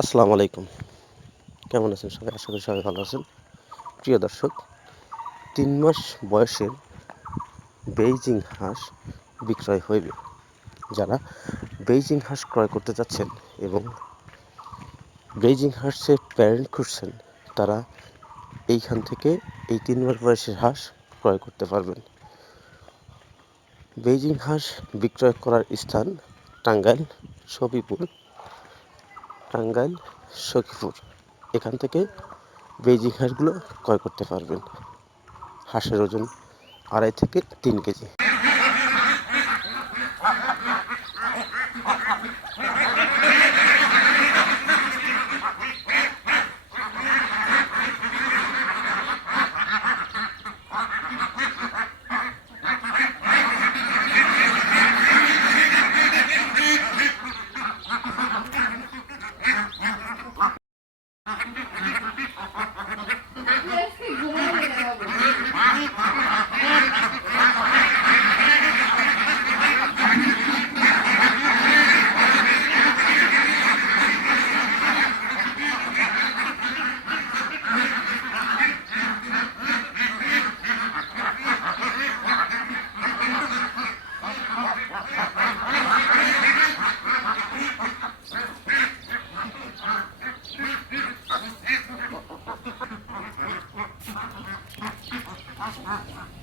আসসালামু আলাইকুম। কেমন আছেন সবাই? আশা করি সবাই ভালো আছেন। প্রিয় দর্শক, তিন মাস বয়সের বেইজিং হাঁস বিক্রয় হইবে। যারা বেইজিং হাঁস ক্রয় করতে যাচ্ছেন এবং বেইজিং হাঁসের প্যারেন্ট খুঁজছেন, তারা এইখান থেকে এই তিন মাস বয়সের হাঁস ক্রয় করতে পারবেন। বেইজিং হাঁস বিক্রয় করার স্থান টাঙ্গাইল সবিপুর টাঙ্গাইল, সখীপুর। এখান থেকে বেজিং হাঁসগুলো ক্রয় করতে পারবেন। হাঁসের ওজন আড়াই থেকে তিন কেজি। 啊啊！